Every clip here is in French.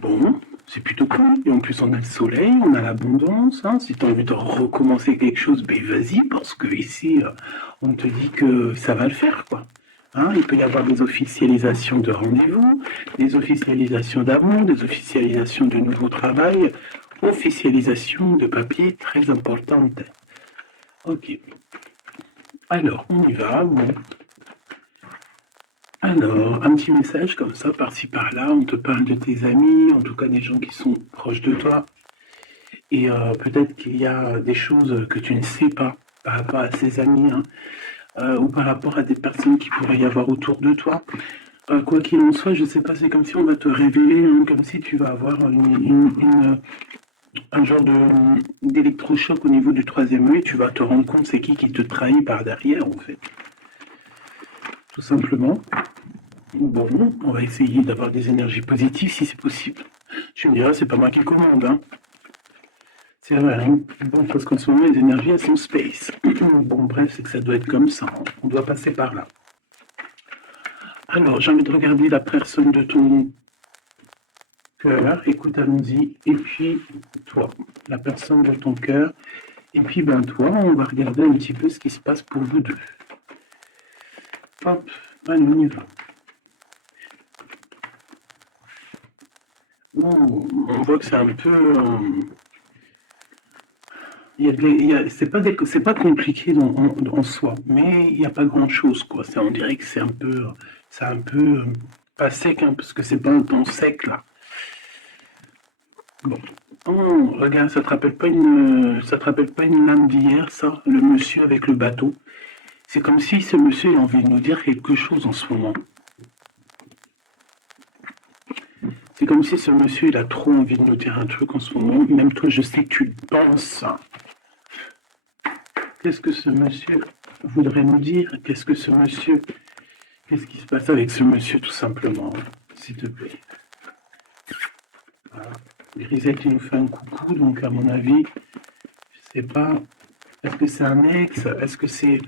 Bon, c'est plutôt cool. Et en plus, on a le soleil, on a l'abondance, hein. Si tu as envie de recommencer quelque chose, ben vas-y, parce que ici, on te dit que ça va le faire, quoi. Hein, il peut y avoir des officialisations de rendez-vous, des officialisations d'amour, des officialisations de nouveau travail, officialisation de papier très importante. Ok. Alors, on y va. Bon. Alors, un petit message comme ça, par-ci par-là, on te parle de tes amis, en tout cas des gens qui sont proches de toi. Et peut-être qu'il y a des choses que tu ne sais pas par rapport à ces amis, hein, ou par rapport à des personnes qui pourraient y avoir autour de toi. Quoi qu'il en soit, je sais pas, c'est comme si on va te révéler, hein, comme si tu vas avoir un genre d'électrochoc au niveau du troisième œil, tu vas te rendre compte c'est qui te trahit par derrière, en fait. Tout simplement. Bon, on va essayer d'avoir des énergies positives si c'est possible. Tu me diras, c'est pas moi qui commande, hein. C'est vrai, hein. Bon, parce qu'en ce moment, les énergies, elles sont space. Bon, bref, c'est que ça doit être comme ça, hein. On doit passer par là. Alors, j'ai envie de regarder la personne de ton cœur. Écoute, allons-y. Et puis, toi, la personne de ton cœur. Et puis, ben, toi, on va regarder un petit peu ce qui se passe pour vous deux. Hop, allez, on y va. Ouh, on voit que c'est un peu... c'est pas compliqué en soi, mais il n'y a pas grand-chose, quoi. On dirait que c'est un peu pas sec, hein, parce que c'est pas un temps sec, là. Bon. Oh, regarde, ça te rappelle pas une lame d'hier, ça? Le monsieur avec le bateau. C'est comme si ce monsieur il a envie de nous dire quelque chose en ce moment. C'est comme si ce monsieur, il a trop envie de nous dire un truc en ce moment. Même toi, je sais que tu le penses. Qu'est-ce que ce monsieur voudrait nous dire? Qu'est-ce qui se passe avec ce monsieur, tout simplement? S'il te plaît. Voilà. Grisette, il nous fait un coucou, donc à mon avis, je sais pas. Est-ce que c'est un ex? Est-ce que c'est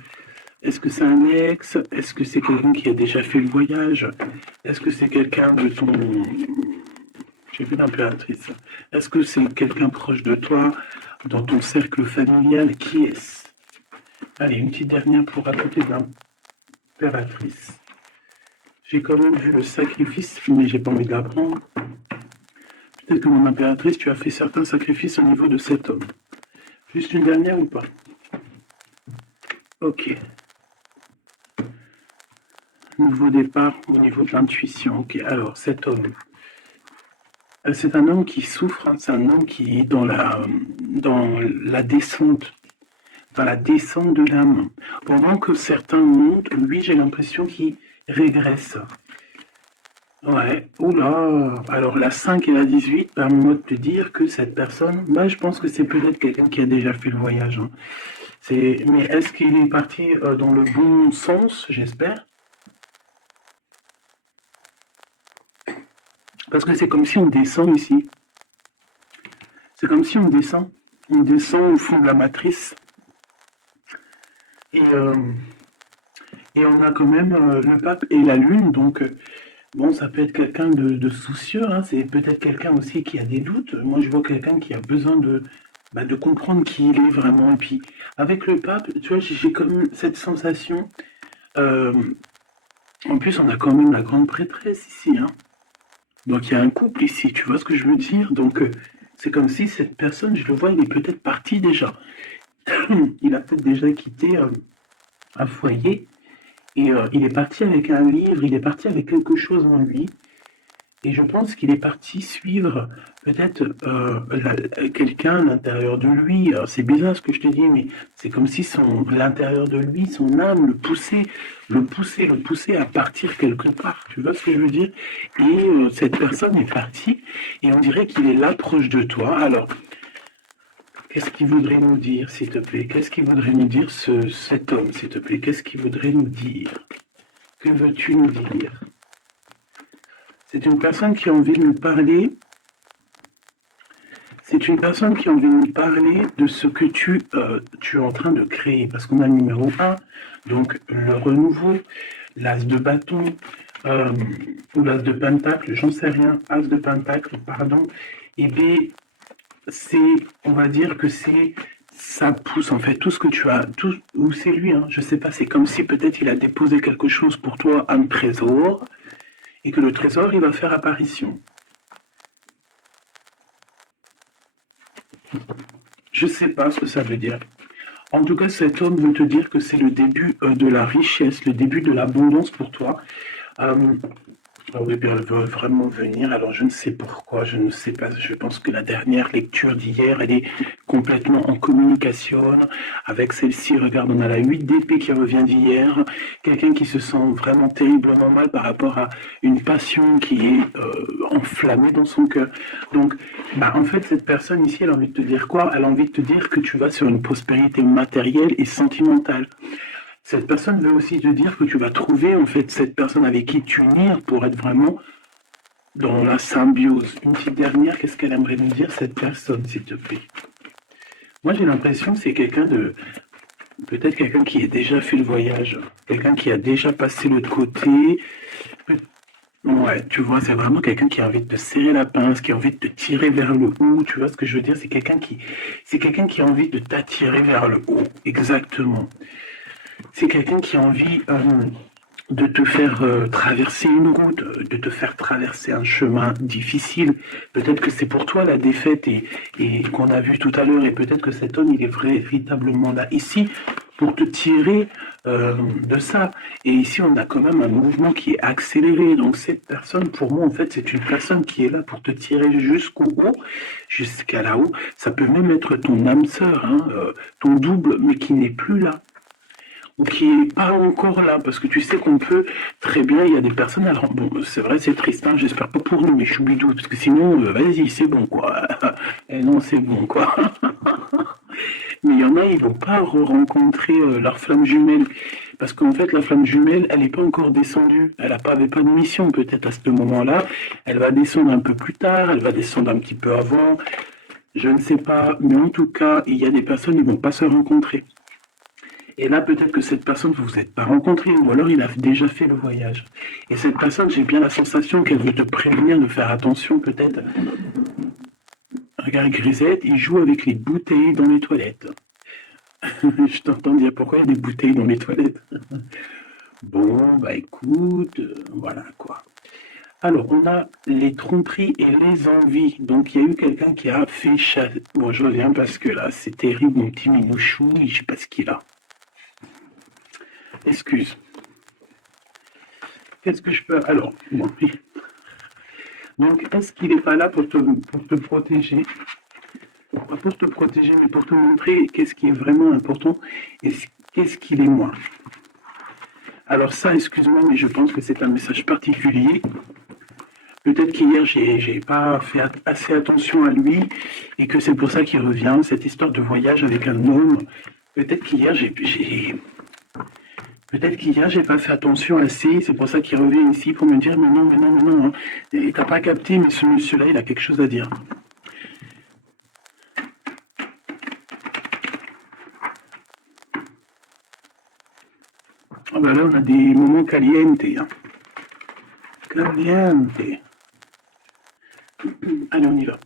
un ex? Est-ce que c'est quelqu'un qui a déjà fait le voyage? Est-ce que c'est quelqu'un de ton... J'ai vu l'impératrice. Est-ce que c'est quelqu'un proche de toi, dans ton cercle familial? Qui est-ce? Allez, une petite dernière pour raconter de l'impératrice. J'ai quand même vu le sacrifice, mais j'ai pas envie de l'apprendre. Peut-être que mon impératrice, tu as fait certains sacrifices au niveau de cet homme. Juste une dernière ou pas? Ok. Nouveau départ au niveau de l'intuition. Ok, alors cet homme. C'est un homme qui souffre, hein, c'est un homme qui est dans la descente, dans la descente de l'âme. Pendant que certains montent, lui, j'ai l'impression qu'il régresse. Ouais, oula, alors la 5 et la 18 permettent de te dire que cette personne, bah, je pense que c'est peut-être quelqu'un qui a déjà fait le voyage, hein. Mais est-ce qu'il est parti dans le bon sens, j'espère? Parce que c'est comme si on descend ici. C'est comme si on descend. On descend au fond de la matrice. Et, euh, et on a quand même le pape et la lune, donc bon, ça peut être quelqu'un de soucieux, hein. C'est peut-être quelqu'un aussi qui a des doutes. Moi, je vois quelqu'un qui a besoin de comprendre qui il est vraiment. Et puis, avec le pape, tu vois, j'ai comme cette sensation. euh, En plus, on a quand même la grande prêtresse ici, hein. Donc, il y a un couple ici, tu vois ce que je veux dire? Donc, c'est comme si cette personne, je le vois, il est peut-être parti déjà. Il a peut-être déjà quitté un foyer. Et il est parti avec un livre, il est parti avec quelque chose en lui. Et je pense qu'il est parti suivre peut-être quelqu'un à l'intérieur de lui. Alors, c'est bizarre ce que je te dis, mais c'est comme si l'intérieur de lui, son âme, le poussait à partir quelque part. Tu vois ce que je veux dire? Et cette personne est partie, et on dirait qu'il est là, proche de toi. Alors, qu'est-ce qu'il voudrait nous dire, s'il te plaît? Qu'est-ce qu'il voudrait nous dire, cet homme, s'il te plaît? Qu'est-ce qu'il voudrait nous dire? Que veux-tu nous dire? C'est une personne qui a envie de nous parler. C'est une personne qui a envie de nous parler de ce que tu es en train de créer. Parce qu'on a le numéro 1, donc le renouveau, l'as de bâton, euh, ou l'as de pentacle, j'en sais rien, as de pentacle, pardon, et bien, c'est, on va dire que c'est, ça pousse en fait tout ce que tu as, tout, ou c'est lui, hein, je sais pas, c'est comme si peut-être il a déposé quelque chose pour toi, un trésor, et que le trésor, il va faire apparition. Je sais pas ce que ça veut dire. En tout cas, cet homme veut te dire que c'est le début de la richesse, le début de l'abondance pour toi. Euh, Ah oui, bien, elle veut vraiment venir. Alors, je ne sais pourquoi, je ne sais pas. Je pense que la dernière lecture d'hier, elle est complètement en communication avec celle-ci. Regarde, on a la 8 d'épée qui revient d'hier. Quelqu'un qui se sent vraiment terriblement mal par rapport à une passion qui est enflammée dans son cœur. Donc, bah, en fait, cette personne ici, elle a envie de te dire quoi? Elle a envie de te dire que tu vas sur une prospérité matérielle et sentimentale. Cette personne veut aussi te dire que tu vas trouver en fait cette personne avec qui t'unir pour être vraiment dans la symbiose. Une petite dernière, qu'est-ce qu'elle aimerait nous dire cette personne, s'il te plaît? Moi j'ai l'impression que c'est quelqu'un de... Peut-être quelqu'un qui a déjà fait le voyage, quelqu'un qui a déjà passé l'autre côté. Ouais, tu vois, c'est vraiment quelqu'un qui a envie de te serrer la pince, qui a envie de te tirer vers le haut. Tu vois ce que je veux dire? C'est quelqu'un qui a envie de t'attirer vers le haut. Exactement. C'est quelqu'un qui a envie de te faire traverser une route, de te faire traverser un chemin difficile. Peut-être que c'est pour toi la défaite et qu'on a vu tout à l'heure, et peut-être que cet homme, il est véritablement là ici pour te tirer de ça. Et ici, on a quand même un mouvement qui est accéléré. Donc cette personne, pour moi, en fait, c'est une personne qui est là pour te tirer jusqu'au haut, jusqu'à là-haut. Ça peut même être ton âme sœur, hein, ton double, mais qui n'est plus là ou qui n'est pas encore là, parce que tu sais qu'on peut très bien, il y a des personnes, alors bon, c'est vrai, c'est triste, hein, j'espère pas pour nous, mais choubidou, parce que sinon, vas-y, c'est bon, quoi. Et non, c'est bon, quoi. Mais il y en a, ils vont pas rencontrer leur flamme jumelle, parce qu'en fait, la flamme jumelle, elle n'est pas encore descendue, elle avait pas de mission, peut-être à ce moment-là, elle va descendre un peu plus tard, elle va descendre un petit peu avant, je ne sais pas, mais en tout cas, il y a des personnes, ils vont pas se rencontrer. Et là, peut-être que cette personne, vous vous êtes pas rencontrés, ou alors il a déjà fait le voyage. Et cette personne, j'ai bien la sensation qu'elle veut te prévenir de faire attention, peut-être. Regarde, Grisette, il joue avec les bouteilles dans les toilettes. Je t'entends dire pourquoi il y a des bouteilles dans les toilettes. Bon, bah écoute, voilà quoi. Alors, on a les tromperies et les envies. Donc, il y a eu quelqu'un qui a fait chasser. Bon, je reviens parce que là, c'est terrible, mon petit minouchou, je sais pas ce qu'il a. Excuse. Qu'est-ce que je peux... Alors, bon, oui. Donc, est-ce qu'il n'est pas là pour te protéger? Pas pour te protéger, mais pour te montrer qu'est-ce qui est vraiment important et qu'est-ce qu'il est moins. Alors ça, excuse-moi, mais je pense que c'est un message particulier. Peut-être qu'hier, j'ai pas fait assez attention à lui et que c'est pour ça qu'il revient, cette histoire de voyage avec un homme. Peut-être qu'hier, Peut-être qu'hier, j'ai pas fait attention assez, c'est pour ça qu'il revient ici pour me dire mais non, mais non, mais non, hein. Et t'as pas capté, mais ce monsieur-là, il a quelque chose à dire. Ah bah là, on a des moments caliente, hein. Caliente. Allez, on y va.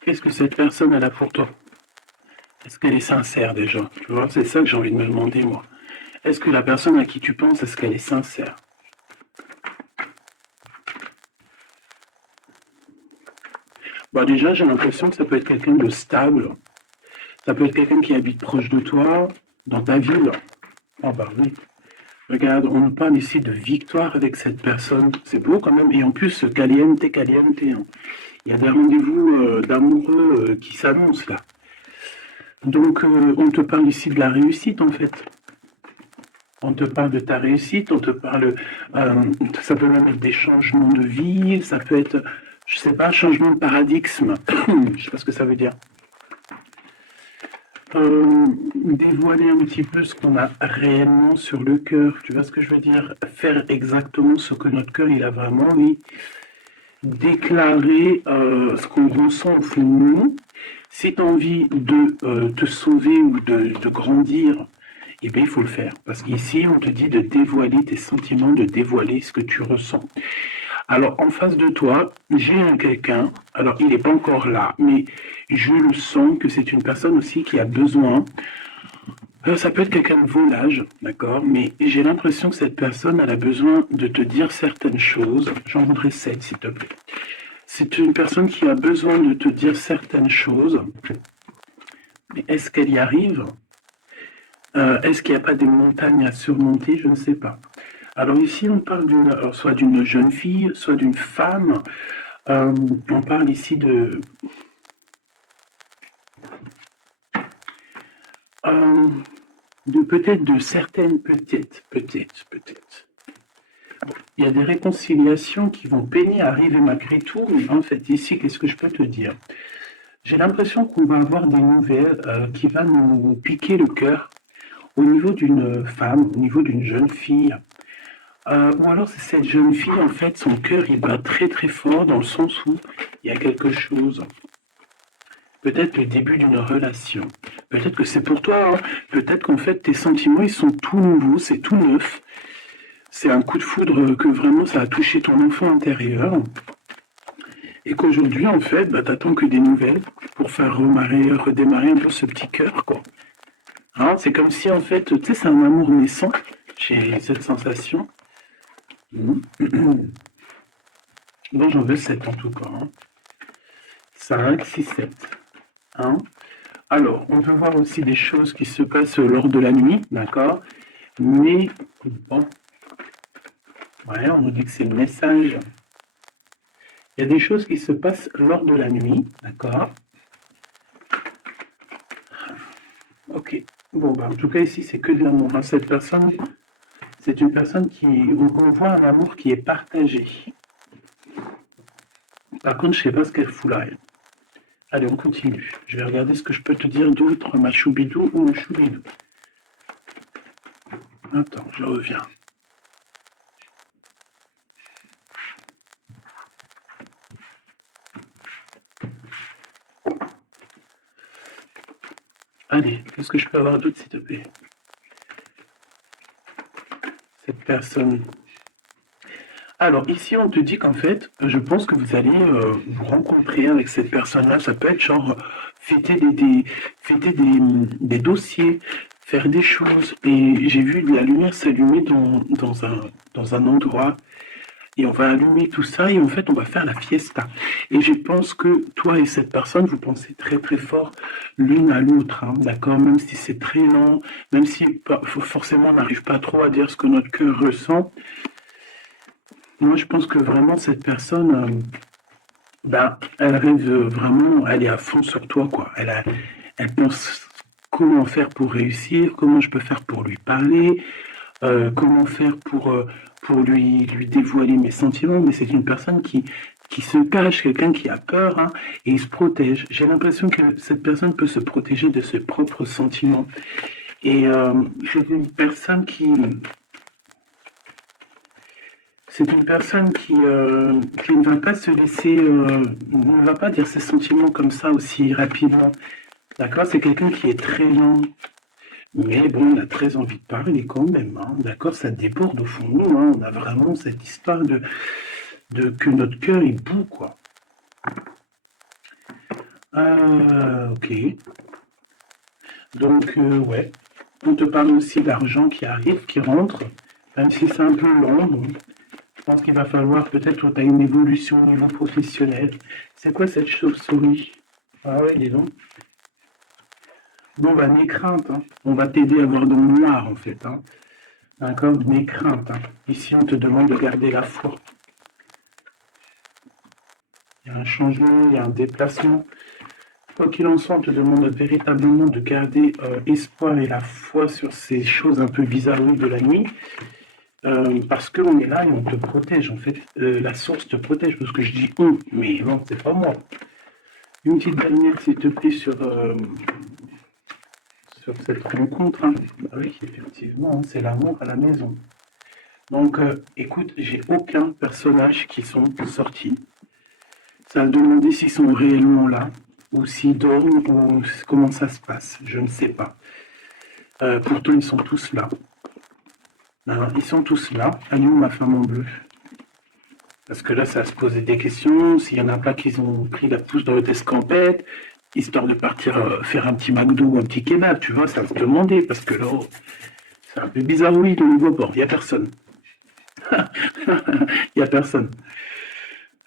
Qu'est-ce que cette personne a là pour toi? Est-ce qu'elle est sincère déjà? Tu vois, c'est ça que j'ai envie de me demander, moi. Est-ce que la personne à qui tu penses, est-ce qu'elle est sincère? Bah déjà, j'ai l'impression que ça peut être quelqu'un de stable. Ça peut être quelqu'un qui habite proche de toi, dans ta ville. Ah bah oui. Regarde, on parle ici de victoire avec cette personne. C'est beau quand même. Et en plus, caliente, caliente, hein. Il y a des rendez-vous d'amoureux qui s'annoncent là. Donc, on te parle ici de la réussite en fait. On te parle de ta réussite, on te parle, ça peut même être des changements de vie, ça peut être, je sais pas, changement de paradigme, je sais pas ce que ça veut dire. Dévoiler un petit peu ce qu'on a réellement sur le cœur, tu vois ce que je veux dire? Faire exactement ce que notre cœur il a vraiment envie. Déclarer ce qu'on ressent au fond de nous. Si tu as envie de te sauver ou de grandir, eh bien, il faut le faire. Parce qu'ici, on te dit de dévoiler tes sentiments, de dévoiler ce que tu ressens. Alors, en face de toi, j'ai un quelqu'un, alors il n'est pas encore là, mais je le sens que c'est une personne aussi qui a besoin. Ça peut être quelqu'un de vos âge, d'accord, mais j'ai l'impression que cette personne, elle a besoin de te dire certaines choses. J'en voudrais 7, s'il te plaît. C'est une personne qui a besoin de te dire certaines choses. Mais est-ce qu'elle y arrive? Est-ce qu'il n'y a pas des montagnes à surmonter? Je ne sais pas. Alors ici, on parle soit d'une jeune fille, soit d'une femme. On parle ici peut-être de certaines, peut-être. Bon, il y a des réconciliations qui vont peiner à arriver malgré tout, mais en fait, ici, qu'est-ce que je peux te dire? J'ai l'impression qu'on va avoir des nouvelles qui vont nous piquer le cœur au niveau d'une femme, au niveau d'une jeune fille. Ou alors c'est cette jeune fille, en fait, son cœur, il bat très très fort dans le sens où il y a quelque chose. Peut-être le début d'une relation. Peut-être que c'est pour toi. Hein. Peut-être qu'en fait, tes sentiments, ils sont tout nouveaux, c'est tout neuf. C'est un coup de foudre que vraiment ça a touché ton enfant intérieur. Et qu'aujourd'hui, en fait, bah, t'attends que des nouvelles pour faire redémarrer un peu ce petit cœur, quoi. Hein, c'est comme si, en fait, tu sais, c'est un amour naissant. J'ai cette sensation. Bon, j'en veux 7 en tout cas. Hein. 5, 6, 7. Hein. Alors, on peut voir aussi des choses qui se passent lors de la nuit, d'accord? Mais, bon, ouais, on nous dit que c'est le message. Il y a des choses qui se passent lors de la nuit, d'accord? Ok. Bon, bah, en tout cas, ici, c'est que de l'amour. Hein. Cette personne, c'est une personne qui... On voit un amour qui est partagé. Par contre, je ne sais pas ce qu'elle fout là. Allez, on continue. Je vais regarder ce que je peux te dire d'autre, ma choubidou ou mon choubidou. Attends, je reviens. Allez, qu'est-ce que je peux avoir d'autre, s'il te plaît? Cette personne. Alors, ici, on te dit qu'en fait, je pense que vous allez vous rencontrer avec cette personne-là. Ça peut être genre fêter des dossiers, faire des choses. Et j'ai vu la lumière s'allumer dans un endroit. Et on va allumer tout ça et en fait, on va faire la fiesta. Et je pense que toi et cette personne, vous pensez très très fort l'une à l'autre, hein, d'accord? Même si c'est très lent, même si forcément on n'arrive pas trop à dire ce que notre cœur ressent. Moi, je pense que vraiment, cette personne, elle rêve vraiment, elle est à fond sur toi, quoi. Elle pense comment faire pour réussir, comment je peux faire pour lui parler, comment faire pour lui dévoiler mes sentiments. Mais c'est une personne qui se cache, quelqu'un qui a peur, hein, et il se protège. J'ai l'impression que cette personne peut se protéger de ses propres sentiments. Et c'est une personne qui ne va pas se laisser, ne va pas dire ses sentiments comme ça aussi rapidement. D'accord? C'est quelqu'un qui est très lent. Mais bon, on a très envie de parler quand même. Hein. D'accord? Ça déborde au fond de nous. Hein. On a vraiment cette histoire de que notre cœur il bout, quoi. Ok. Donc, ouais. On te parle aussi d'argent qui arrive, qui rentre, même si c'est un peu long. Donc, je pense qu'il va falloir peut-être que tu as une évolution au niveau professionnel. C'est quoi cette chauve-souris? Ah ouais, dis donc. Bon, bah, n'aie crainte. Hein. On va t'aider à voir dans le noir, en fait. Hein. D'accord? N'aie crainte. Hein. Ici, on te demande de garder la foi. Il y a un changement, il y a un déplacement. Quoi qu'il en soit, on te demande véritablement de garder espoir et la foi sur ces choses un peu bizarres de la nuit. Parce qu'on est là et on te protège. En fait, la source te protège. Parce que je dis on, mais non, c'est pas moi. Une petite dernière, s'il te plaît, sur cette rencontre. Hein. Bah oui, effectivement, hein, c'est l'amour à la maison. Donc, écoute, j'ai aucun personnage qui sont sortis. Ça a demandé s'ils sont réellement là, ou s'ils dorment, ou comment ça se passe. Je ne sais pas. Pourtant, ils sont tous là. Alors, ils sont tous là. Elle est où ma femme en bleu? Parce que là, ça va se poser des questions. S'il y en a pas qui ont pris la pousse dans le escampette, histoire de partir faire un petit McDo ou un petit kebab, tu vois, ça va se demander. Parce que là, oh, c'est un peu bizarre, oui, le nouveau bord. Il n'y a personne. Il n'y a personne.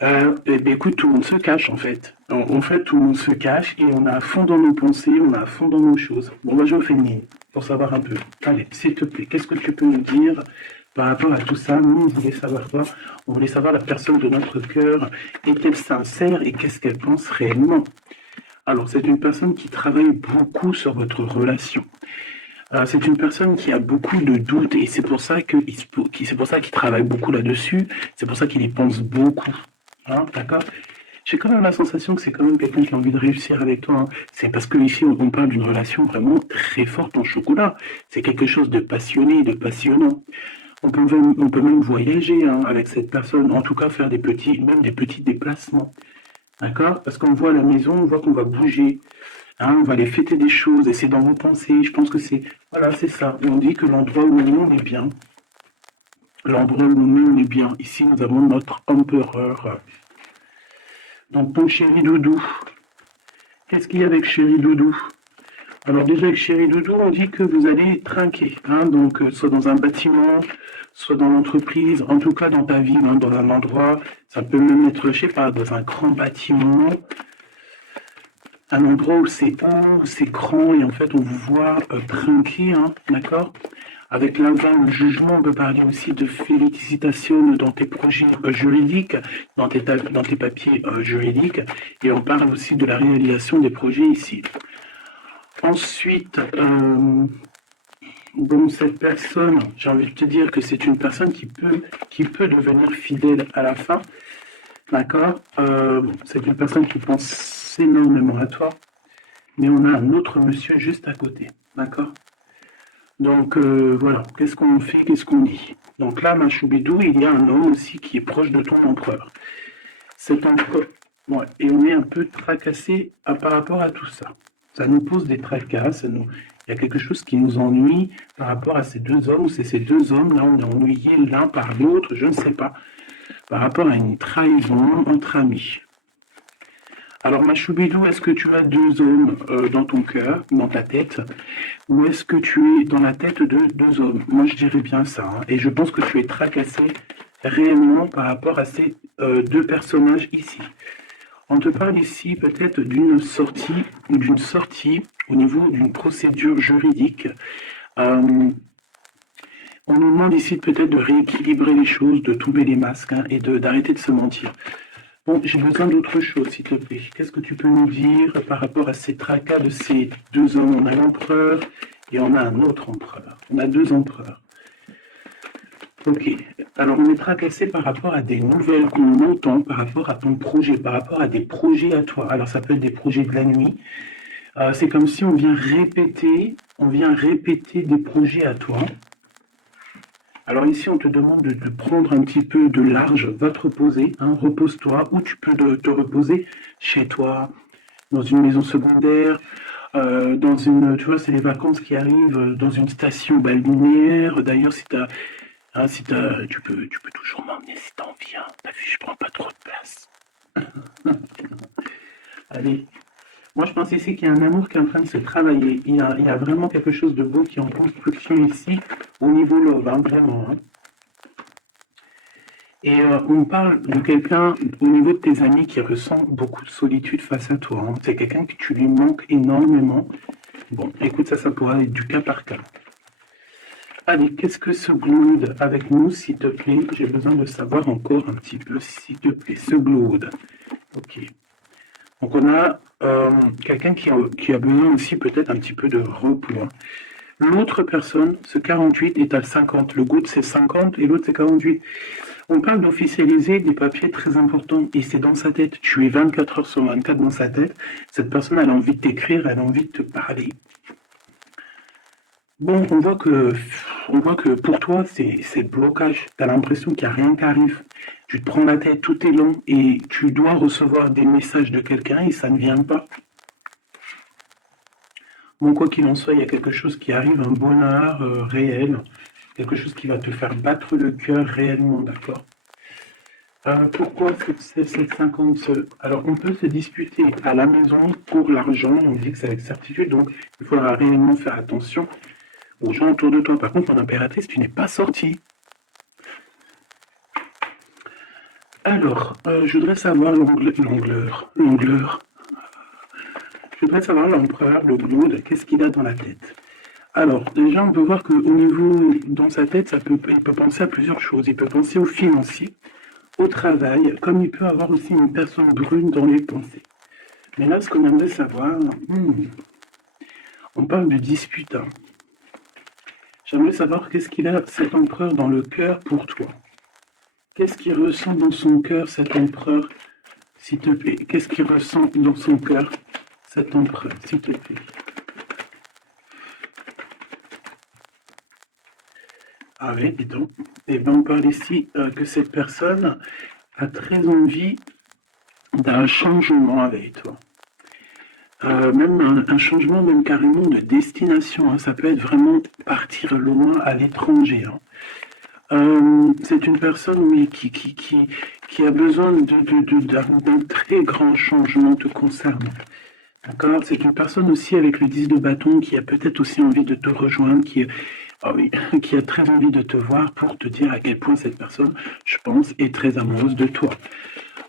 Eh bien, écoute, tout le monde se cache en fait. En fait, tout le monde se cache et on est à fond dans nos pensées, on est à fond dans nos choses. Bon, moi, je refais une ligne pour savoir un peu. Allez, s'il te plaît, qu'est-ce que tu peux nous dire par rapport à tout ça? Nous, on voulait savoir quoi? On voulait savoir la personne de notre cœur. Est-elle sincère et qu'est-ce qu'elle pense réellement? Alors, c'est une personne qui travaille beaucoup sur votre relation. C'est une personne qui a beaucoup de doutes et c'est pour ça qu'il travaille beaucoup là-dessus. C'est pour ça qu'il y pense beaucoup. Hein, d'accord? J'ai quand même la sensation que c'est quand même quelqu'un qui a envie de réussir avec toi. Hein. C'est parce que ici on parle d'une relation vraiment très forte en chocolat. C'est quelque chose de passionné, de passionnant. On peut même voyager hein, avec cette personne, en tout cas faire même des petits déplacements. D'accord? Parce qu'on voit à la maison, on voit qu'on va bouger. Hein, on va aller fêter des choses et c'est dans vos pensées. Je pense que voilà, c'est ça. On dit que l'endroit où on est bien, l'endroit où on est bien. Ici, nous avons notre empereur. Donc, ton chéri doudou. Qu'est-ce qu'il y a avec chéri doudou? Alors déjà, avec chéri doudou, on dit que vous allez trinquer. Hein, donc, soit dans un bâtiment, soit dans l'entreprise, en tout cas dans ta ville, hein, dans un endroit. Ça peut même être, je sais pas, dans un grand bâtiment. Un endroit où c'est haut, c'est grand, et en fait, on vous voit trinquer, hein, d'accord? Avec l'invent, le jugement, on peut parler aussi de félicitations dans tes projets juridiques, dans tes papiers juridiques, et on parle aussi de la réalisation des projets ici. Ensuite, bon, cette personne, j'ai envie de te dire que c'est une personne qui peut devenir fidèle à la fin, d'accord? C'est une personne qui pense énormément à toi, mais on a un autre monsieur juste à côté, d'accord? Donc voilà, qu'est-ce qu'on fait, qu'est-ce qu'on dit? Donc là, Machoubidou, il y a un homme aussi qui est proche de ton empereur. Cet empereur, ouais, et on est un peu tracassé par rapport à tout ça. Ça nous pose des tracas, il y a quelque chose qui nous ennuie par rapport à ces deux hommes, ou c'est ces deux hommes, là on est ennuyés l'un par l'autre, je ne sais pas, par rapport à une trahison entre amis. Alors, Machoubidou, est-ce que tu as deux hommes dans ton cœur, dans ta tête, ou est-ce que tu es dans la tête de deux hommes? Moi, je dirais bien ça, hein, et je pense que tu es tracassé réellement par rapport à ces deux personnages ici. On te parle ici peut-être d'une sortie au niveau d'une procédure juridique. On nous demande ici peut-être de rééquilibrer les choses, de tomber les masques hein, et d'arrêter de se mentir. Bon, j'ai besoin d'autre chose, s'il te plaît. Qu'est-ce que tu peux nous dire par rapport à ces tracas de ces deux hommes? On a l'empereur et on a un autre empereur. On a deux empereurs. Ok. Alors, on est tracassé par rapport à des nouvelles qu'on entend, par rapport à ton projet, par rapport à des projets à toi. Alors, ça peut être des projets de la nuit. C'est comme si on vient répéter des projets à toi. Alors ici, on te demande de prendre un petit peu de large, va te reposer, hein, repose-toi, ou tu peux te reposer chez toi, dans une maison secondaire, dans une, tu vois, c'est les vacances qui arrivent, dans une station balnéaire. D'ailleurs, tu peux toujours m'emmener si t'as envie, hein. T'as vu, je prends pas trop de place. Allez. Moi, je pense ici qu'il y a un amour qui est en train de se travailler. Il y a vraiment quelque chose de beau qui est en construction ici, au niveau love, hein, vraiment. Hein. Et on parle de quelqu'un au niveau de tes amis qui ressent beaucoup de solitude face à toi. Hein. C'est quelqu'un que tu lui manques énormément. Bon, écoute, ça pourra être du cas par cas. Allez, qu'est-ce que ce Glood avec nous, s'il te plaît? J'ai besoin de savoir encore un petit peu, s'il te plaît, ce Glood. Ok. Donc on a quelqu'un qui a besoin aussi peut-être un petit peu de repos. Hein. L'autre personne, ce 48 est à 50. Le Good c'est 50 et l'autre c'est 48. On parle d'officialiser des papiers très importants et c'est dans sa tête. Tu es 24 heures sur 24 dans sa tête. Cette personne, elle a envie de t'écrire, elle a envie de te parler. Bon, on voit que pour toi, c'est blocage. Tu as l'impression qu'il n'y a rien qui arrive. Tu te prends la tête, tout est long et tu dois recevoir des messages de quelqu'un et ça ne vient pas. Bon, quoi qu'il en soit, il y a quelque chose qui arrive, un bonheur réel, quelque chose qui va te faire battre le cœur réellement, d'accord? Pourquoi cette 50 Alors, on peut se disputer à la maison pour l'argent, on dit que c'est avec certitude, donc il faudra réellement faire attention aux gens autour de toi. Par contre, en impératrice, tu n'es pas sorti. Alors, je voudrais savoir l'empereur, le Glaude, qu'est-ce qu'il a dans la tête? Alors, déjà, on peut voir qu'au niveau, dans sa tête, il peut penser à plusieurs choses. Il peut penser au financier, au travail, comme il peut avoir aussi une personne brune dans les pensées. Mais là, ce qu'on aimerait savoir, on parle de dispute. Hein. J'aimerais savoir qu'est-ce qu'il a, cet empereur, dans le cœur pour toi. Qu'est-ce qu'il ressent dans son cœur, cet empereur, s'il te plaît? Qu'est-ce qu'il ressent dans son cœur, cet empereur, s'il te plaît? Ah oui, dis donc. Et bien, on parle ici que cette personne a très envie d'un changement avec toi. Même un changement, même carrément de destination. Hein. Ça peut être vraiment partir loin à l'étranger. Hein. C'est une personne oui, qui a besoin d'un très grand changement te concernant. D'accord? C'est une personne aussi avec le 10 de bâton qui a peut-être aussi envie de te rejoindre, qui a très envie de te voir pour te dire à quel point cette personne, je pense, est très amoureuse de toi.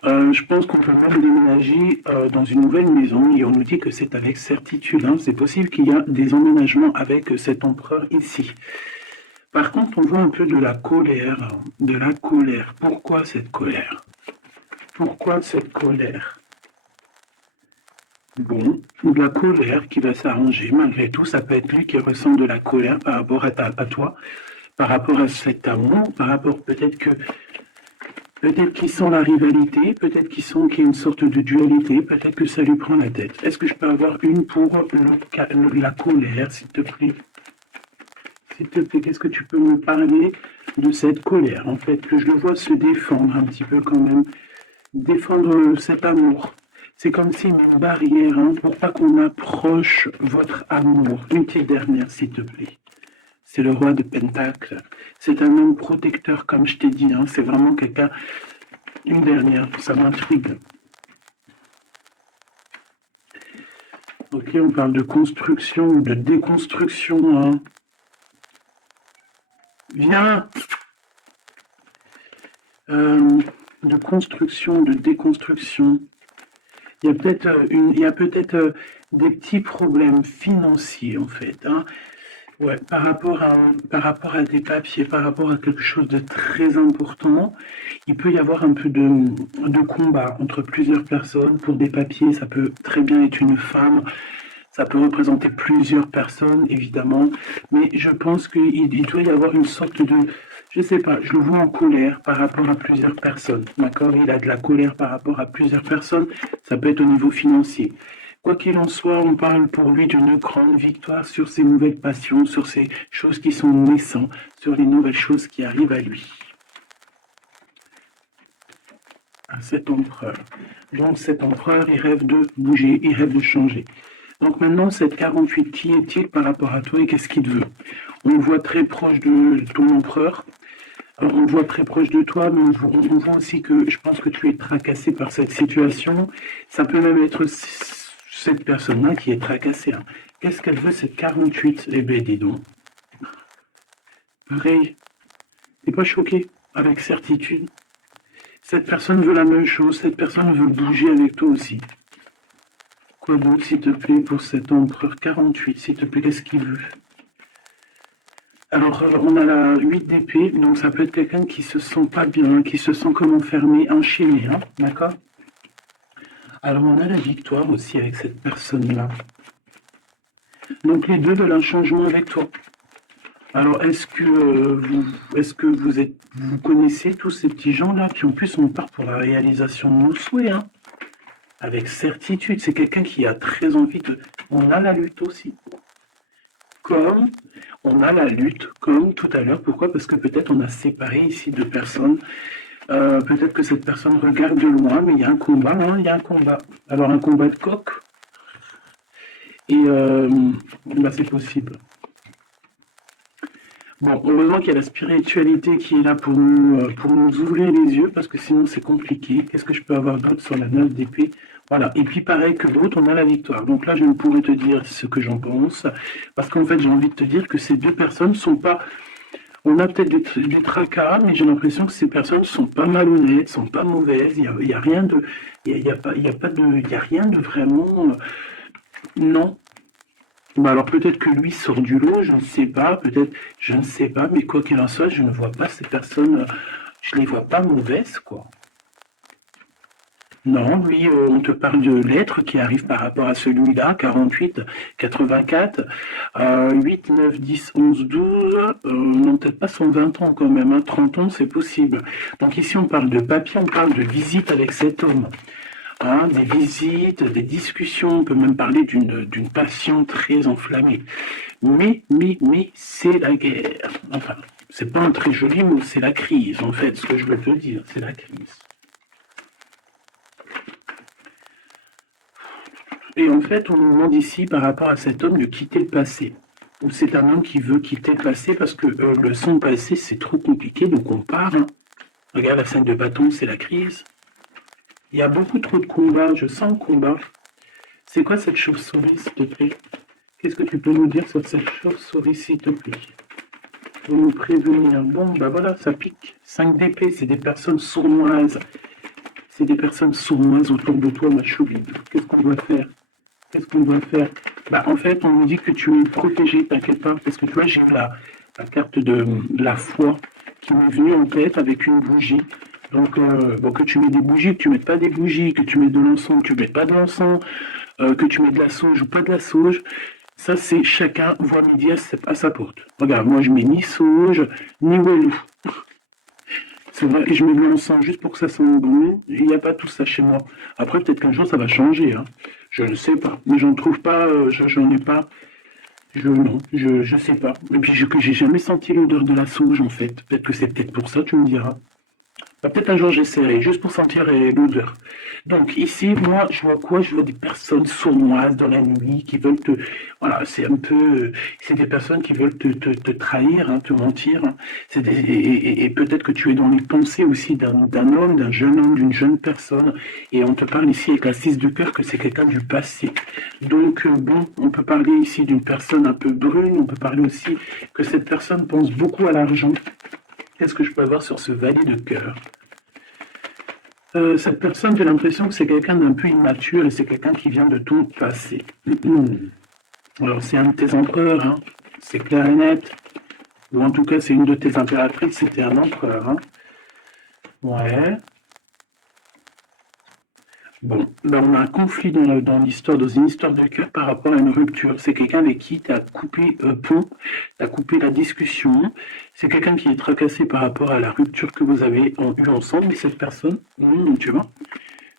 Je pense qu'on peut même déménager dans une nouvelle maison et on nous dit que c'est avec certitude. Hein. C'est possible qu'il y a des emménagements avec cet empereur ici. Par contre, on voit un peu de la colère. De la colère. Pourquoi cette colère? Pourquoi cette colère? Bon, de la colère qui va s'arranger. Malgré tout, ça peut être lui qui ressent de la colère par rapport à toi, par rapport à cet amour, par rapport peut-être qu'il sent la rivalité, peut-être qu'il sent qu'il y a une sorte de dualité, peut-être que ça lui prend la tête. Est-ce que je peux avoir une pour la colère, s'il te plaît? S'il te plaît, qu'est-ce que tu peux me parler de cette colère? En fait, que je le vois se défendre un petit peu quand même. Défendre cet amour. C'est comme s'il y a une barrière hein, pour pas qu'on approche votre amour. Une petite dernière, s'il te plaît. C'est le roi de Pentacle. C'est un homme protecteur, comme je t'ai dit. Hein. C'est vraiment quelqu'un... Une dernière, ça m'intrigue. Ok, on parle de construction ou de déconstruction. Hein. Viens de construction, de déconstruction. Il y a peut-être des petits problèmes financiers en fait. Hein. Ouais, par rapport à des papiers, par rapport à quelque chose de très important, il peut y avoir un peu de combat entre plusieurs personnes pour des papiers. Ça peut très bien être une femme. Ça peut représenter plusieurs personnes, évidemment, mais je pense qu'il doit y avoir une sorte de... Je sais pas, je le vois en colère par rapport à plusieurs personnes, d'accord? Il a de la colère par rapport à plusieurs personnes, ça peut être au niveau financier. Quoi qu'il en soit, on parle pour lui d'une grande victoire sur ses nouvelles passions, sur ces choses qui sont naissantes, sur les nouvelles choses qui arrivent à lui. À cet empereur. Donc cet empereur, il rêve de bouger, il rêve de changer. Donc maintenant, cette 48, qui est-il par rapport à toi et qu'est-ce qu'il veut? On le voit très proche de ton empereur, on le voit très proche de toi, mais on voit aussi que je pense que tu es tracassé par cette situation. Ça peut même être cette personne-là qui est tracassée. Hein. Qu'est-ce qu'elle veut, cette 48? Eh bien, dis donc. Pareil, t'es pas choqué, avec certitude. Cette personne veut la même chose, cette personne veut bouger avec toi aussi. Quoi d'autre, s'il te plaît, pour cet empereur 48, s'il te plaît, qu'est-ce qu'il veut? Alors, on a la 8 d'épée, donc ça peut être quelqu'un qui se sent pas bien, qui se sent comme enfermé, enchaîné, hein, d'accord? Alors, on a la victoire aussi avec cette personne-là. Donc, les deux veulent un changement avec toi. Alors, est-ce que vous connaissez tous ces petits gens-là qui, en plus, on part pour la réalisation de nos souhaits, hein? Avec certitude, c'est quelqu'un qui a très envie de... On a la lutte aussi. Comme on a la lutte, comme tout à l'heure. Pourquoi? Parce que peut-être on a séparé ici deux personnes. Peut-être que cette personne regarde de loin, mais il y a un combat, hein, il y a un combat. Alors un combat de coq. Et bah, c'est possible. Bon, heureusement qu'il y a la spiritualité qui est là pour nous ouvrir les yeux, parce que sinon c'est compliqué. Qu'est-ce que je peux avoir d'autre sur la 9 d'épée? Voilà. Et puis pareil que l'autre, on a la victoire. Donc là, je ne pourrais te dire ce que j'en pense, parce qu'en fait, j'ai envie de te dire que ces deux personnes sont pas... On a peut-être des tracas, mais j'ai l'impression que ces personnes sont pas malhonnêtes, sont pas mauvaises. Il y a rien de... Il y a pas, il y a pas de... Il y a rien de vraiment... Non, bah alors peut-être que lui sort du lot, je ne sais pas, peut-être, je ne sais pas, mais quoi qu'il en soit, je ne vois pas ces personnes, je les vois pas mauvaises, quoi. Non, lui, on te parle de l'être qui arrive par rapport à celui-là, 48, 84, 8, 9, 10, 11, 12, non, peut-être pas son 20 ans quand même, hein, 30 ans, c'est possible. Donc ici, on parle de papier, on parle de visite avec cet homme. Hein, des visites, des discussions, on peut même parler d'une passion très enflammée. Mais, c'est la guerre. Enfin, c'est pas un très joli mot, c'est la crise, en fait, ce que je veux te dire, c'est la crise. Et en fait, on nous demande ici, par rapport à cet homme, de quitter le passé. Ou c'est un homme qui veut quitter le passé parce que le son passé, c'est trop compliqué, donc on part. Hein. Regarde la scène de bâton, c'est la crise. Il y a beaucoup trop de combats, je sens le combat. C'est quoi cette chauve-souris, s'il te plaît? Qu'est-ce que tu peux nous dire sur cette chauve-souris, s'il te plaît? Pour nous prévenir. Bon, bah voilà, ça pique. 5 d'épée, c'est des personnes sournoises. C'est des personnes sournoises autour de toi, ma choubine. Qu'est-ce qu'on doit faire? Qu'est-ce qu'on doit faire? Bah, en fait, on nous dit que tu es protégé, t'inquiète pas, parce que tu vois, j'ai eu la carte de la foi qui m'est venue en tête avec une bougie. Donc, bon, que tu mets des bougies, que tu ne mettes pas des bougies, que tu mets de l'encens, que tu ne mettes pas de l'encens, que tu mets de la sauge ou pas de la sauge, ça, c'est chacun voit midi à sa porte. Regarde, moi, je mets ni sauge, ni wellou. C'est vrai que je mets de l'encens juste pour que ça sente bon. Il n'y a pas tout ça chez moi. Après, peut-être qu'un jour, ça va changer. Hein. Je ne sais pas. Mais j'en trouve pas, j'en ai pas. Non, je sais pas. Et puis, que j'ai jamais senti l'odeur de la sauge, en fait. Peut-être que c'est peut-être pour ça, tu me diras. Bah, peut-être un jour j'essaierai, juste pour sentir l'odeur. Donc ici, moi, je vois quoi? Je vois des personnes sournoises dans la nuit qui veulent te... Voilà, c'est un peu... C'est des personnes qui veulent te trahir, hein, te mentir. Hein. Et peut-être que tu es dans les pensées aussi d'un homme, d'un jeune homme, d'une jeune personne. Et on te parle ici avec la 6 de cœur que c'est quelqu'un du passé. Donc bon, on peut parler ici d'une personne un peu brune. On peut parler aussi que cette personne pense beaucoup à l'argent. Qu'est-ce que je peux avoir sur ce valet de cœur? Cette personne, j'ai l'impression que c'est quelqu'un d'un peu immature et c'est quelqu'un qui vient de ton passé. Alors, c'est un de tes empereurs, hein. C'est clair et net. Ou en tout cas, c'est une de tes impératrices, c'était un empereur. Hein. Ouais. Bon, ben on a un conflit dans l'histoire, dans une histoire de cœur par rapport à une rupture. C'est quelqu'un avec qui tu as coupé pont, tu as coupé la discussion. C'est quelqu'un qui est tracassé par rapport à la rupture que vous avez eue ensemble, mais cette personne, tu vois,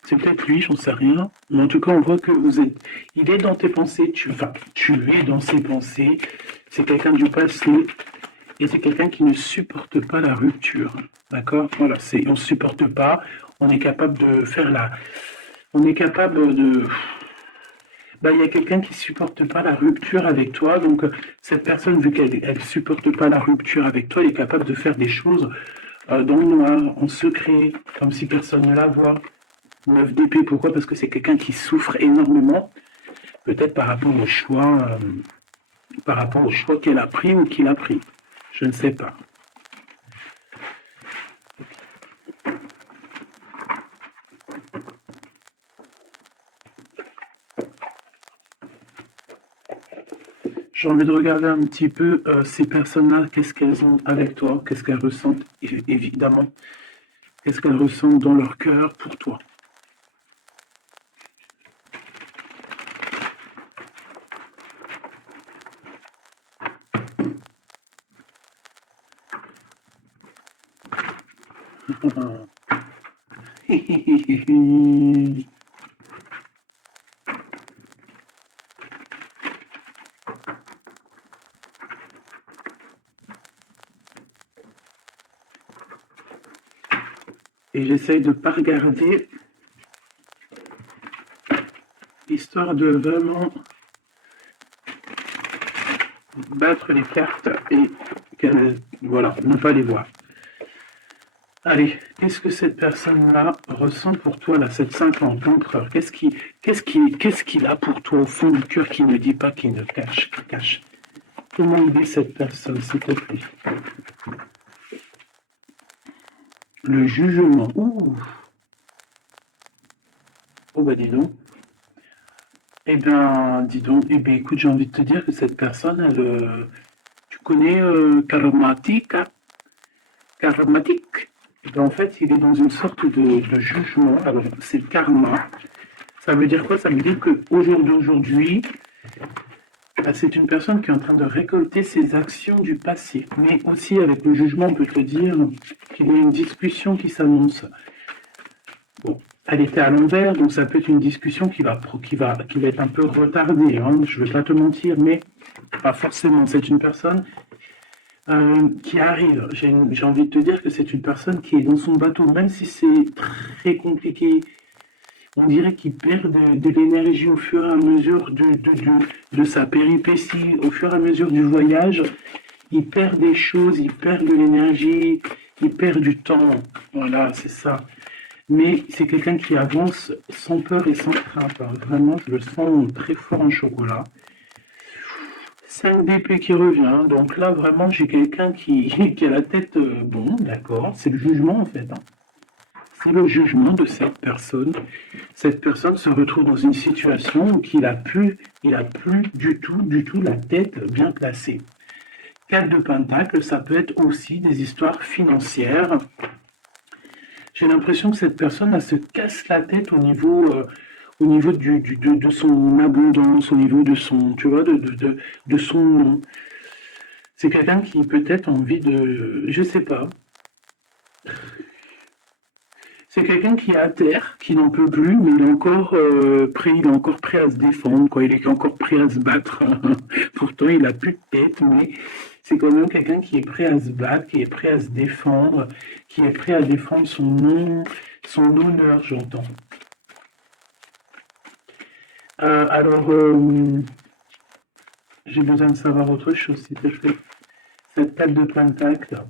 c'est peut-être lui, j'en sais rien. Mais en tout cas, on voit que vous êtes. Il est dans tes pensées, tu es dans ses pensées. C'est quelqu'un du passé. Et c'est quelqu'un qui ne supporte pas la rupture. D'accord? Voilà, on ne supporte pas. On est capable de faire la. On est capable de. Bah, il y a quelqu'un qui ne supporte pas la rupture avec toi. Donc, cette personne, vu qu'elle ne supporte pas la rupture avec toi, elle est capable de faire des choses dans le noir, en secret, comme si personne ne la voit. 9 d'épée, pourquoi? Parce que c'est quelqu'un qui souffre énormément, peut-être par rapport au choix qu'elle a pris ou qu'il a pris. Je ne sais pas. J'ai envie de regarder un petit peu ces personnes-là, qu'est-ce qu'elles ont avec toi, qu'est-ce qu'elles ressentent, évidemment, qu'est-ce qu'elles ressentent dans leur cœur pour toi. Et j'essaye de ne pas regarder, histoire de vraiment battre les cartes et voilà, ne pas les voir. Allez, qu'est-ce que cette personne-là ressent pour toi, là, cette 50 l'empereur? Qu'est-ce qu'il a pour toi au fond du cœur qui ne dit pas, qui ne cache, qui cache? Comment aider cette personne, s'il te plaît? Le jugement. Ouh. Oh bah dis donc. Eh bien, dis donc, eh bien, écoute, j'ai envie de te dire que cette personne, tu connais Karmatique, hein? Karmatique. Eh bien, en fait, il est dans une sorte de jugement. Alors, c'est le karma. Ça veut dire quoi? Ça veut dire qu'au jour d'aujourd'hui, c'est une personne qui est en train de récolter ses actions du passé. Mais aussi, avec le jugement, on peut te dire qu'il y a une discussion qui s'annonce. Bon, elle était à l'envers, donc ça peut être une discussion qui va être un peu retardée, hein, je ne vais pas te mentir, mais pas forcément. C'est une personne qui arrive. J'ai envie de te dire que c'est une personne qui est dans son bateau, même si c'est très compliqué. On dirait qu'il perd de l'énergie au fur et à mesure de sa péripétie, au fur et à mesure du voyage. Il perd des choses, il perd de l'énergie, il perd du temps. Voilà, c'est ça. Mais c'est quelqu'un qui avance sans peur et sans crainte, hein. Vraiment, je le sens très fort en chocolat. 5 d'épée qui revient. Donc là, vraiment, j'ai quelqu'un qui a la tête. Bon, d'accord, c'est le jugement en fait, hein. C'est le jugement de cette personne. Cette personne se retrouve dans une situation où il a plus du tout la tête bien placée. 4 de Pentacle, ça peut être aussi des histoires financières. J'ai l'impression que cette personne, elle se casse la tête au niveau de son abondance, au niveau de son, tu vois, de son nom. C'est quelqu'un qui peut-être a envie de, je sais pas. C'est quelqu'un qui est à terre, qui n'en peut plus, mais il est encore prêt à se défendre, quoi. Il est encore prêt à se battre. Pourtant, il a plus de tête, mais c'est quand même quelqu'un qui est prêt à se battre, qui est prêt à se défendre, qui est prêt à défendre son nom, son honneur, j'entends. Alors, j'ai besoin de savoir autre chose, s'il te plaît. Cette table de pentacle.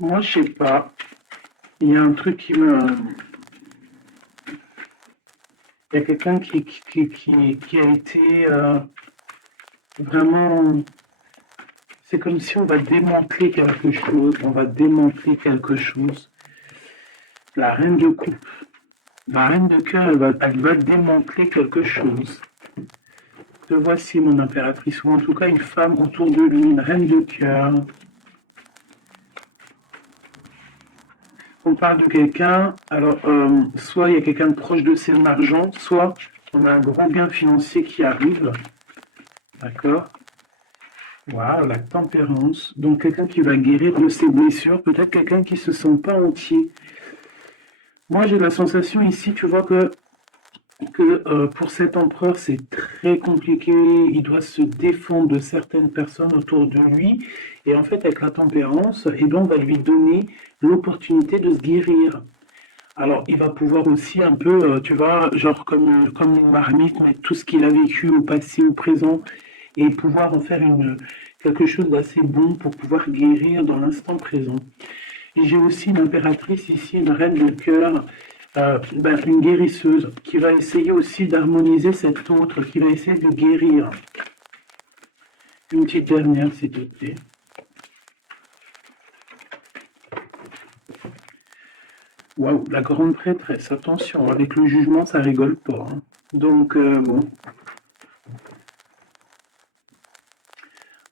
Moi, je sais pas. Il y a un truc qui me. Il y a quelqu'un qui a été vraiment. C'est comme si on va démanteler quelque chose. On va démanteler quelque chose. La reine de coupe. La reine de cœur, elle va démanteler quelque chose. Te voici, mon impératrice, ou en tout cas une femme autour de lui, une reine de cœur. On parle de quelqu'un, alors soit il y a quelqu'un de proche de son argent, soit on a un gros gain financier qui arrive. D'accord? Waouh, la tempérance. Donc quelqu'un qui va guérir de ses blessures, peut-être quelqu'un qui ne se sent pas entier. Moi j'ai la sensation ici, tu vois que pour cet empereur c'est très compliqué, il doit se défendre de certaines personnes autour de lui, et en fait avec la tempérance, eh ben, on va lui donner l'opportunité de se guérir. Alors, il va pouvoir aussi un peu, tu vois, genre comme une marmite, mettre tout ce qu'il a vécu au passé, au présent, et pouvoir en faire quelque chose d'assez bon pour pouvoir guérir dans l'instant présent. Et j'ai aussi une impératrice ici, une reine de cœur, une guérisseuse, qui va essayer aussi d'harmoniser cet autre, qui va essayer de guérir. Une petite dernière, s'il te plaît. Waouh, la grande prêtresse, attention, avec le jugement, ça rigole pas, hein. Donc, bon.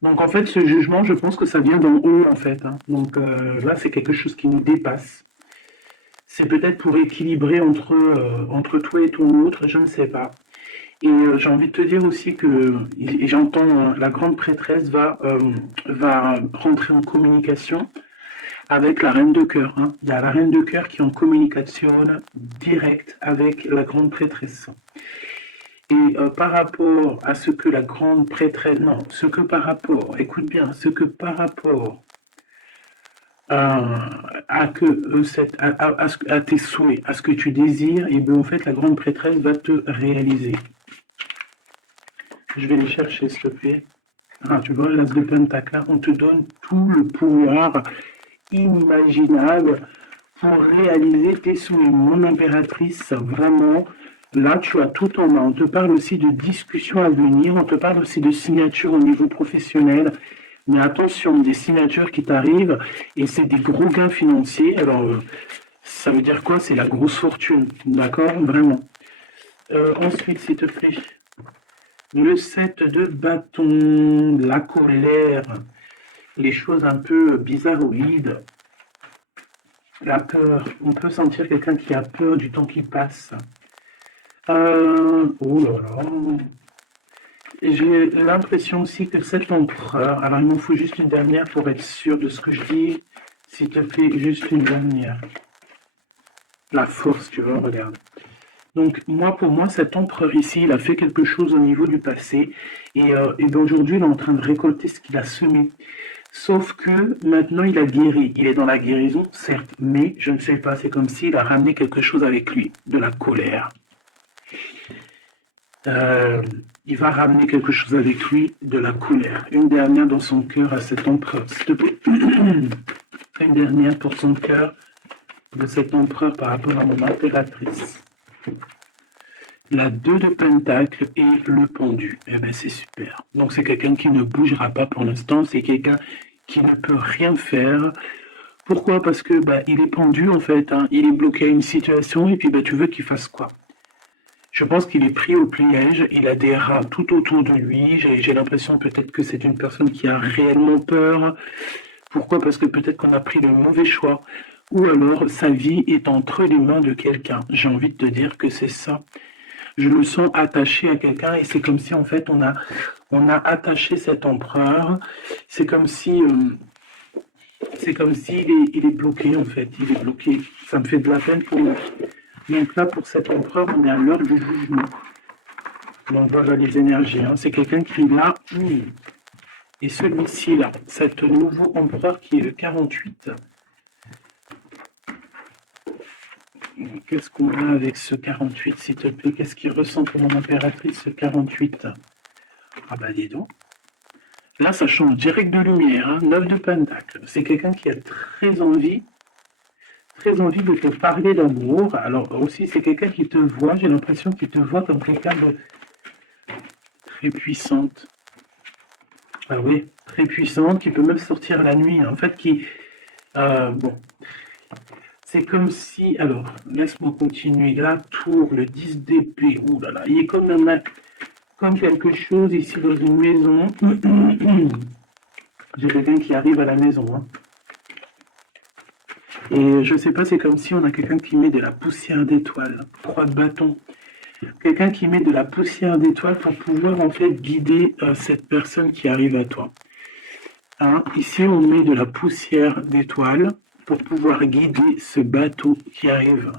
Donc, en fait, ce jugement, je pense que ça vient d'en haut, en fait, hein. Donc, là, c'est quelque chose qui nous dépasse. C'est peut-être pour équilibrer entre toi et ton autre, je ne sais pas. Et j'ai envie de te dire aussi que, et j'entends, la grande prêtresse va rentrer en communication avec la reine de cœur, hein. Il y a la reine de cœur qui est en communication directe avec la grande prêtresse. Et par rapport à ce que la grande prêtresse, non, ce que par rapport, écoute bien, ce que par rapport à tes souhaits, à ce que tu désires, et bien en fait la grande prêtresse va te réaliser. Je vais les chercher s'il te plaît. Ah, tu vois, l'as de pentacle, on te donne tout le pouvoir inimaginable pour réaliser tes souhaits. Mon impératrice, vraiment, là, tu as tout en main. On te parle aussi de discussions à venir, on te parle aussi de signatures au niveau professionnel. Mais attention, des signatures qui t'arrivent et c'est des gros gains financiers. Alors, ça veut dire quoi? C'est la grosse fortune, d'accord? Vraiment. Ensuite, s'il te plaît, le 7 de bâton, la colère, les choses un peu bizarroïdes, la peur. On peut sentir quelqu'un qui a peur du temps qui passe. Oh là là. J'ai l'impression aussi que cet empereur, alors il m'en faut juste une dernière pour être sûr de ce que je dis. S'il te plaît, juste une dernière. La force, tu vois, regarde. Donc, pour moi, cet empereur ici, il a fait quelque chose au niveau du passé. Et ben aujourd'hui, il est en train de récolter ce qu'il a semé. Sauf que maintenant, il a guéri. Il est dans la guérison, certes, mais je ne sais pas, c'est comme s'il a ramené quelque chose avec lui, de la colère. Il va ramener quelque chose avec lui, de la colère. Une dernière dans son cœur à cet empereur, s'il te plaît. Une dernière pour son cœur de cet empereur par rapport à mon impératrice. La 2 de pentacle et le pendu. Eh bien, c'est super. Donc, c'est quelqu'un qui ne bougera pas pour l'instant. C'est quelqu'un qui ne peut rien faire. Pourquoi? Parce que il est pendu, en fait. Hein. Il est bloqué à une situation et puis tu veux qu'il fasse quoi? Je pense qu'il est pris au piège. Il a des rats tout autour de lui. J'ai l'impression peut-être que c'est une personne qui a réellement peur. Pourquoi? Parce que peut-être qu'on a pris le mauvais choix. Ou alors, sa vie est entre les mains de quelqu'un. J'ai envie de te dire que c'est ça. Je me sens attaché à quelqu'un et c'est comme si en fait on a attaché cet empereur. C'est comme si il est bloqué en fait. Il est bloqué. Ça me fait de la peine pour lui. Donc là pour cet empereur on est à l'heure du jugement. Donc voilà les énergies. Hein. C'est quelqu'un qui est là. Et celui-ci là, cet nouveau empereur qui est le 48. Qu'est-ce qu'on a avec ce 48, s'il te plaît? Qu'est-ce qu'il ressent pour mon impératrice, ce 48? Ah bah dis donc. Là, ça change direct de lumière, hein. 9 de pentacle. C'est quelqu'un qui a très envie de te parler d'amour. Alors aussi, c'est quelqu'un qui te voit, j'ai l'impression qu'il te voit comme quelqu'un de très puissante. Ah oui, très puissante, qui peut même sortir la nuit. En fait, bon, c'est comme si... Alors, laisse-moi continuer. La tour, le 10 d'épée. Ouh là là, il est comme quelque chose ici dans une maison. J'ai quelqu'un qui arrive à la maison. Hein. Et je sais pas, c'est comme si on a quelqu'un qui met de la poussière d'étoile. 3 de bâton. Quelqu'un qui met de la poussière d'étoile pour pouvoir en fait guider cette personne qui arrive à toi. Hein, ici, on met de la poussière d'étoile pour pouvoir guider ce bateau qui arrive.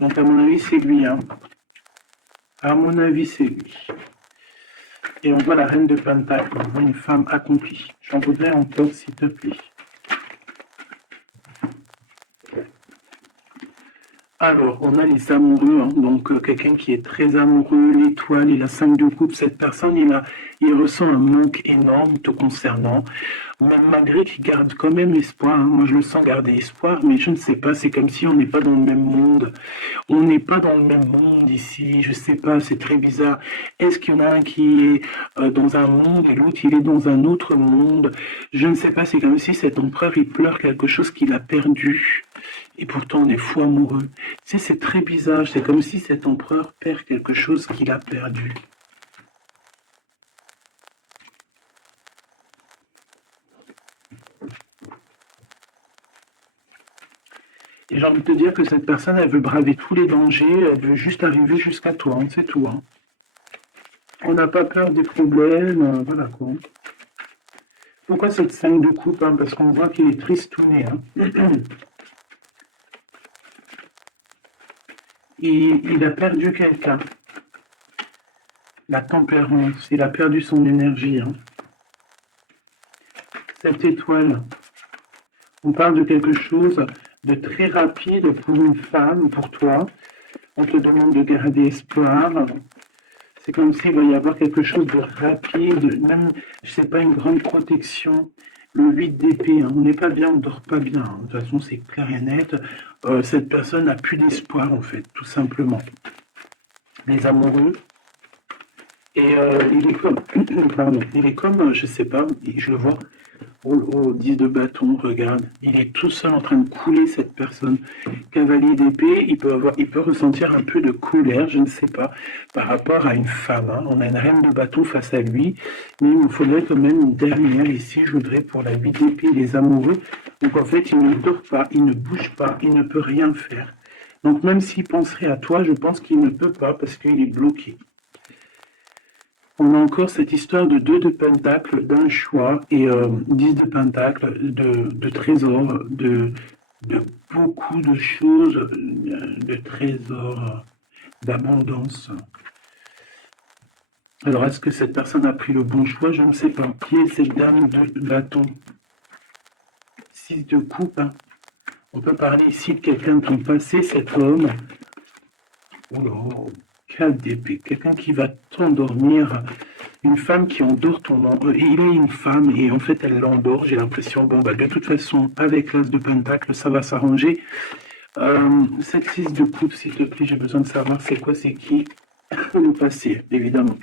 Donc, à mon avis, c'est lui. Hein. À mon avis, c'est lui. Et on voit la reine de Pentacle, on voit une femme accomplie. J'en voudrais encore, s'il te plaît. Alors, on a les amoureux, hein. Donc quelqu'un qui est très amoureux, l'étoile, il a 5 de coupe. Cette personne, il ressent un manque énorme te concernant, même malgré qu'il garde quand même espoir. Hein. Moi, je le sens garder espoir, mais je ne sais pas, c'est comme si on n'est pas dans le même monde. On n'est pas dans le même monde ici, je sais pas, c'est très bizarre. Est-ce qu'il y en a un qui est dans un monde et l'autre, il est dans un autre monde? Je ne sais pas, c'est comme si cet empereur, il pleure quelque chose qu'il a perdu. Et pourtant, on est fou amoureux. Tu sais, c'est très bizarre. C'est comme si cet empereur perd quelque chose qu'il a perdu. Et j'ai envie de te dire que cette personne, elle veut braver tous les dangers. Elle veut juste arriver jusqu'à toi. Hein, c'est tout. Hein. On n'a pas peur des problèmes. Voilà quoi. Pourquoi cette 5 de coupe? Hein? Parce qu'on voit qu'il est tristouné. Hein. Il a perdu quelqu'un. La tempérance, il a perdu son énergie. Hein. Cette étoile, On parle de quelque chose de très rapide pour une femme, pour toi. On te demande de garder espoir. C'est comme s'il va y avoir quelque chose de rapide, même, je sais pas, une grande protection. Le 8 d'épée, hein, on n'est pas bien, on dort pas bien, hein. De toute façon, c'est clair et net. Cette personne n'a plus d'espoir, en fait, tout simplement. Les amoureux. Et il est comme, pardon, il est comme, je sais pas, je le vois au 10 de bâton, regarde, il est tout seul en train de couler cette personne. Cavalier d'épée, il peut ressentir un peu de colère, je ne sais pas, par rapport à une femme, hein. On a une reine de bâton face à lui, mais il me faudrait quand même une dernière ici, je voudrais pour la 8 d'épée, les amoureux. Donc en fait, il ne dort pas, il ne bouge pas, il ne peut rien faire. Donc même s'il penserait à toi, je pense qu'il ne peut pas parce qu'il est bloqué. On a encore cette histoire de 2 de pentacle, d'un choix, et 10 de pentacle, de trésors, de beaucoup de choses, de trésors, d'abondance. Alors, est-ce que cette personne a pris le bon choix? Je ne sais pas. Qui est cette dame de bâton? 6 de coupe, hein. On peut parler ici de quelqu'un de ton passé, cet homme. Oh là, 4 d'épée, quelqu'un qui va t'endormir. Une femme qui endort ton... il est une femme et en fait elle l'endort, j'ai l'impression. Bon, bah, de toute façon, avec l'as de pentacle, ça va s'arranger. Cette 6 de coupe, s'il te plaît, j'ai besoin de savoir c'est quoi, c'est qui. Le passé, évidemment.